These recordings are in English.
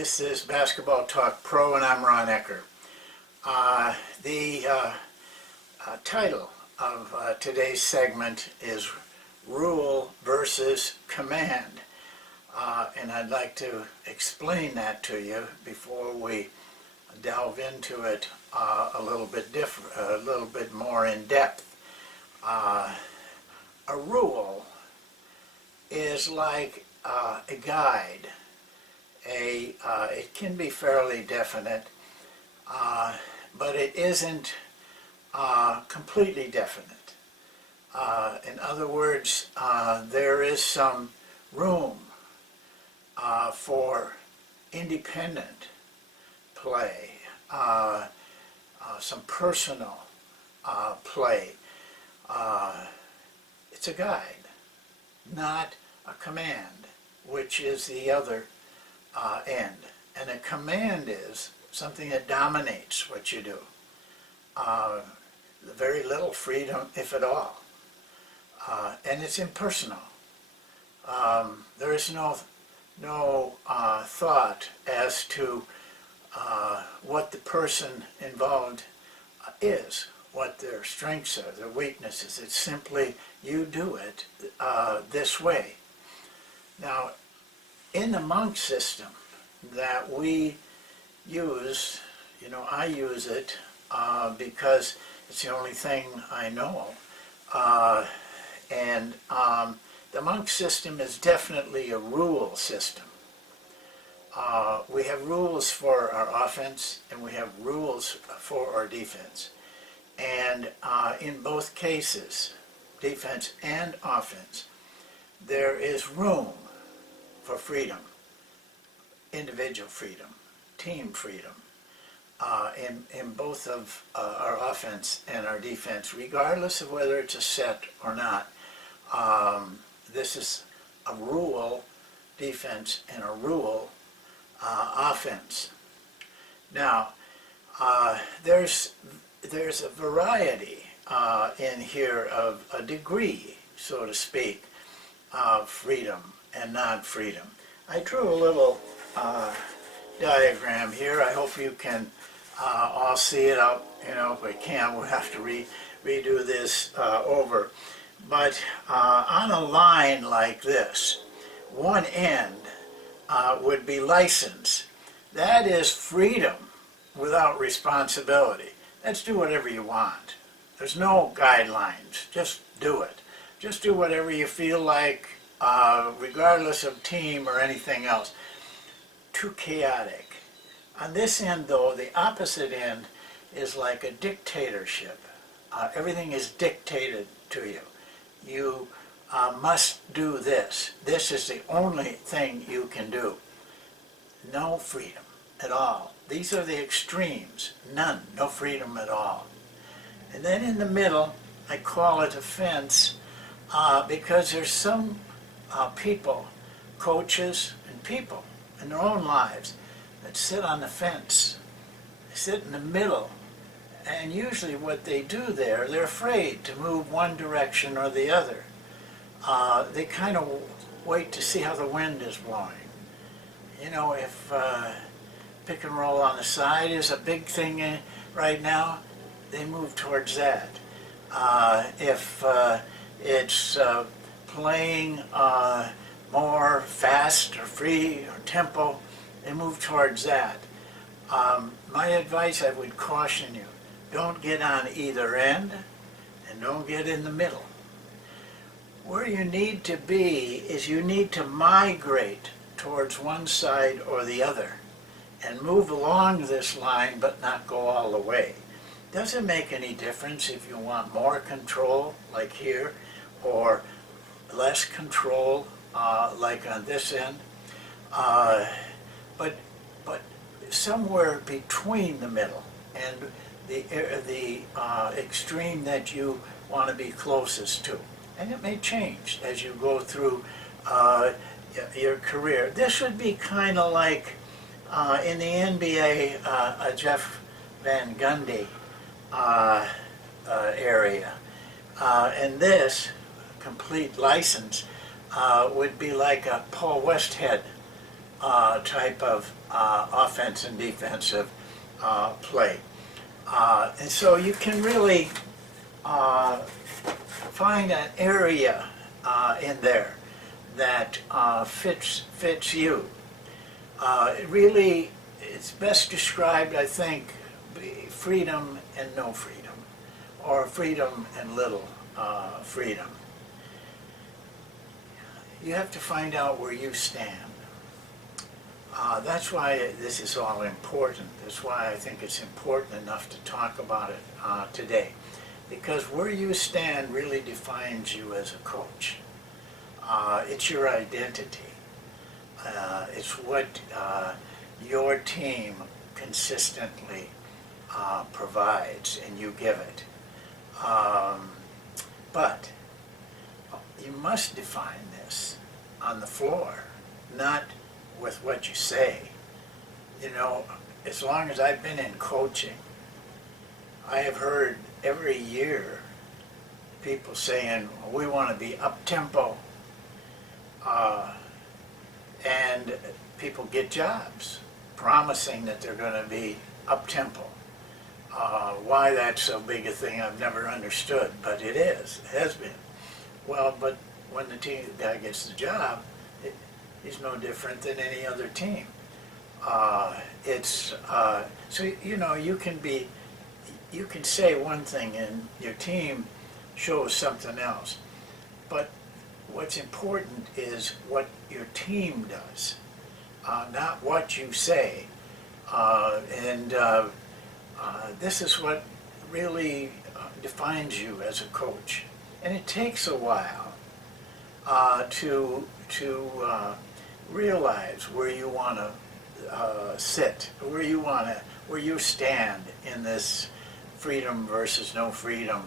This is Basketball Talk Pro, and I'm Ron Ekker. The title of today's segment is Rule versus Command, and I'd like to explain that to you before we delve into it a little bit more in depth. A rule is like a guide. It can be fairly definite, but it isn't completely definite. In other words, there is some room for independent play, some personal play. It's a guide, not a command, which is the other end. And a command is something that dominates what you do. Very little freedom, if at all. And it's impersonal. There is no thought as to what the person involved is, what their strengths are, their weaknesses. It's simply, you do it this way. Now, in the monk system that we use, I use it because it's the only thing I know. The monk system is definitely a rule system. We have rules for our offense and we have rules for our defense. And in both cases, defense and offense, there is room for freedom, individual freedom, team freedom, in both of our offense and our defense, regardless of whether it's a set or not. This is a rule defense and a rule offense. Now, there's a variety in here of a degree, so to speak, of freedom and non-freedom. I drew a little diagram here. I hope you can all see it. If we can, we'll have to redo this over. But on a line like this, one end would be license. That is freedom without responsibility. Let's do whatever you want. There's no guidelines. Just do it. Just do whatever you feel like, regardless of team or anything else. Too chaotic. On this end, though, the opposite end is like a dictatorship. Everything is dictated to you. You must do this. This is the only thing you can do. No freedom at all. These are the extremes. None. No freedom at all. And then in the middle, I call it a fence because there's some people, coaches and people in their own lives, that sit on the fence. They sit in the middle. And usually what they do there, they're afraid to move one direction or the other. They kind of wait to see how the wind is blowing. If pick and roll on the side is a big thing right now, they move towards that. If it's playing more fast or free or tempo, they move towards that. My advice, I would caution you, don't get on either end and don't get in the middle. Where you need to be is you need to migrate towards one side or the other and move along this line but not go all the way. Doesn't make any difference if you want more control like here or less control like on this end. But somewhere between the middle and the extreme that you want to be closest to. And it may change as you go through your career. This would be kind of like in the NBA, a Jeff Van Gundy area. And this, complete license, would be like a Paul Westhead type of offense and defensive play. And so you can really find an area in there that fits you. It really, it's best described, I think, freedom and no freedom, or freedom and little freedom. You have to find out where you stand. That's why this is all important. That's why I think it's important enough to talk about it today. Because where you stand really defines you as a coach. It's your identity. It's what your team consistently provides, and you give it. But you must define this on the floor, not with what you say. You know, as long as I've been in coaching, I have heard every year people saying, well, we want to be up-tempo, and people get jobs promising that they're going to be up-tempo. Why that's so big a thing I've never understood, but it is, it has been. Well, but when the guy gets the job, he's no different than any other team. So you know, you can say one thing and your team shows something else, but what's important is what your team does, not what you say. This is what really defines you as a coach. And it takes a while to realize where you want to sit, where you stand in this freedom versus no freedom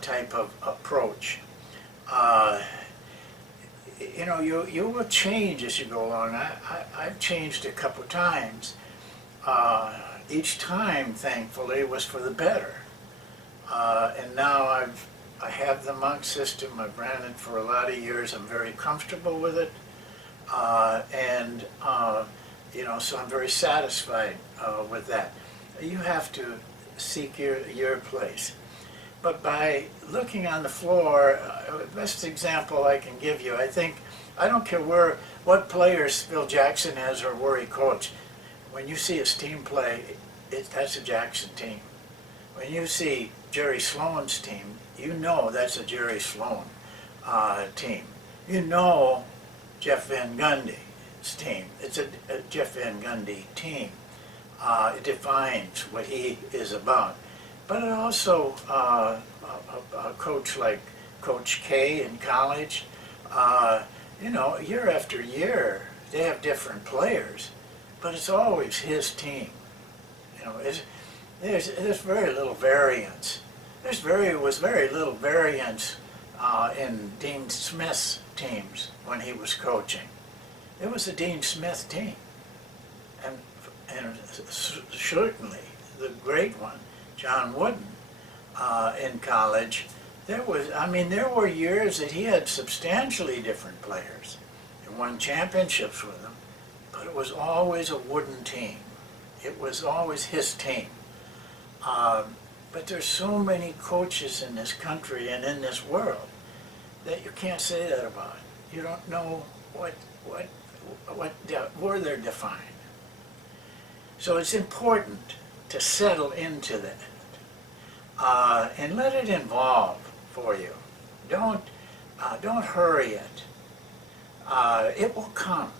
type of approach. You know, you will change as you go along. I've changed a couple times. Each time, thankfully, was for the better. And now I have the monk system. I've ran it for a lot of years. I'm very comfortable with it. You know, so I'm very satisfied with that. You have to seek your place. But by looking on the floor, the best example I can give you, I don't care what players Phil Jackson has or where he coached. When you see his team play, that's a Jackson team. When you see Jerry Sloan's team, you know that's a Jerry Sloan team. You know Jeff Van Gundy's team. It's a Jeff Van Gundy team. It defines what he is about. But it also, a coach like Coach K in college, you know, year after year, they have different players, but it's always his team. You know, there's very little variance. There was very little variance in Dean Smith's teams when he was coaching. It was the Dean Smith team, and certainly the great one, John Wooden, in college. There were years that he had substantially different players and won championships with them, but it was always a Wooden team. It was always his team. But there's so many coaches in this country and in this world that you can't say that about. You don't know where they're defined. So it's important to settle into that and let it evolve for you. Don't hurry it. It will come.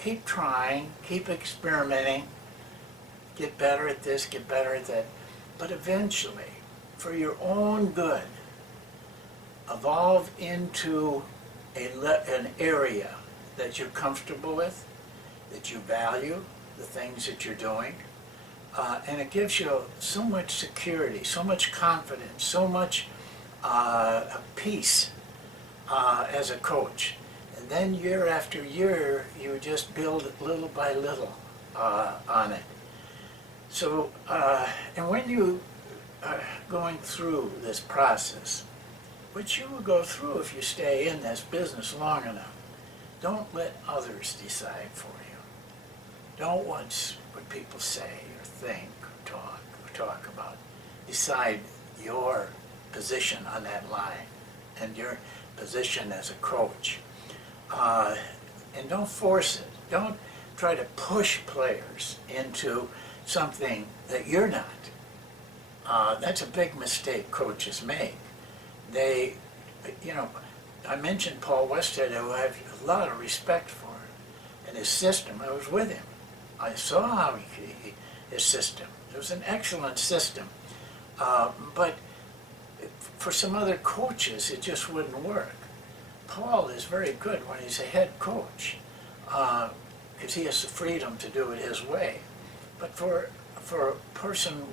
Keep trying, keep experimenting, get better at this, get better at that. But eventually, for your own good, evolve into an area that you're comfortable with, that you value, the things that you're doing. And it gives you so much security, so much confidence, so much peace as a coach. And then year after year, you just build it little by little on it. So, and when you are going through this process, which you will go through if you stay in this business long enough, Don't let others decide for you. Don't watch what people say or think or talk about. Decide your position on that line and your position as a coach. And don't force it. Don't try to push players into something that you're not. That's a big mistake coaches make. They, I mentioned Paul Westhead, who I have a lot of respect for, and his system. I was with him. I saw how his system. It was an excellent system. But for some other coaches, it just wouldn't work. Paul is very good when he's a head coach, because he has the freedom to do it his way. But for a person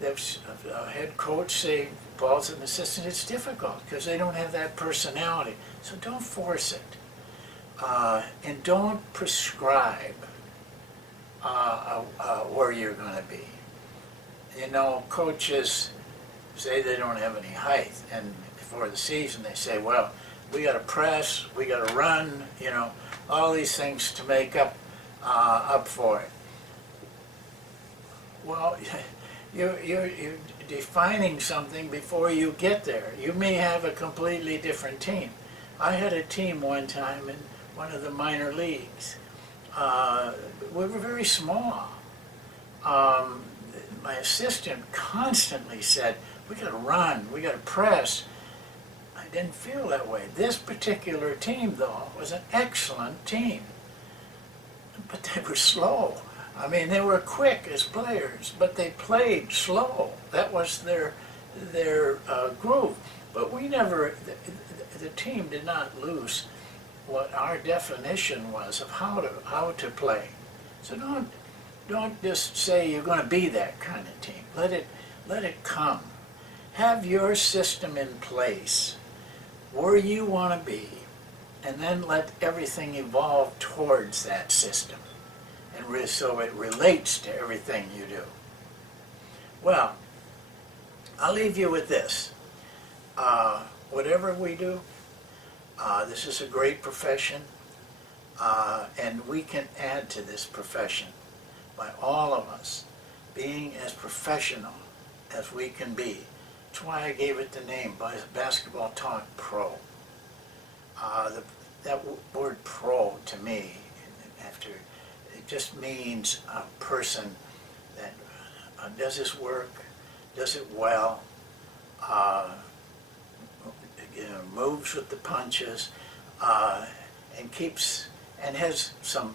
that's a head coach, say Paul's an assistant, it's difficult because they don't have that personality. So don't force it. And don't prescribe where you're going to be. Coaches say they don't have any height, and before the season they say, well, we got to press, we got to run, all these things to make up for it. Well, you're defining something before you get there. You may have a completely different team. I had a team one time in one of the minor leagues. We were very small. My assistant constantly said, we got to run, we got to press. I didn't feel that way. This particular team, though, was an excellent team. But they were slow. I mean, they were quick as players, but they played slow. That was their groove. But we never, the team did not lose what our definition was of how to play. So don't just say you're going to be that kind of team. Let it come. Have your system in place where you want to be, and then let everything evolve towards that system, and so it relates to everything you do. Well, I'll leave you with this. Whatever we do, this is a great profession, and we can add to this profession by all of us being as professional as we can be. That's why I gave it the name, Basketball Talk Pro. That word pro to me, it just means a person that does his work, does it well, moves with the punches, and has some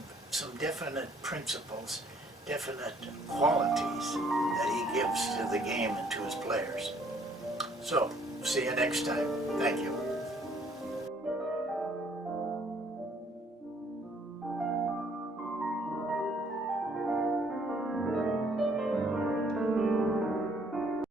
definite principles, definite qualities that he gives to the game and to his players. So, see you next time. Thank you.